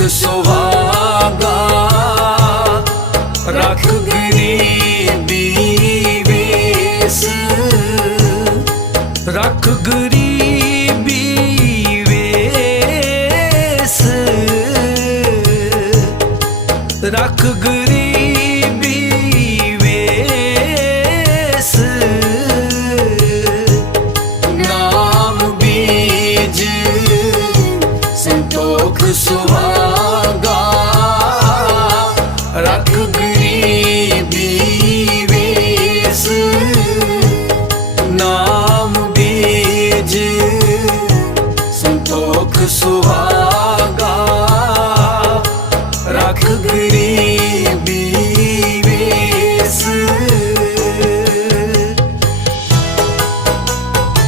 ਰੱਖ ਸੁਹਾਗਾ ਰੱਖ ਗਰੀਬੀ ਵੇਸ ਰੱਖ ਗਰੀਬੀ ਵੇਸ ਰੱਖ ਦੁੱਖ ਸੁਹਾਗਾ ਰੱਖ ਗਰੀਬੀ ਵੇਸ ਨਾਮ ਬੀਜ ਸੰਤੋਖ ਸੁਹਾਗਾ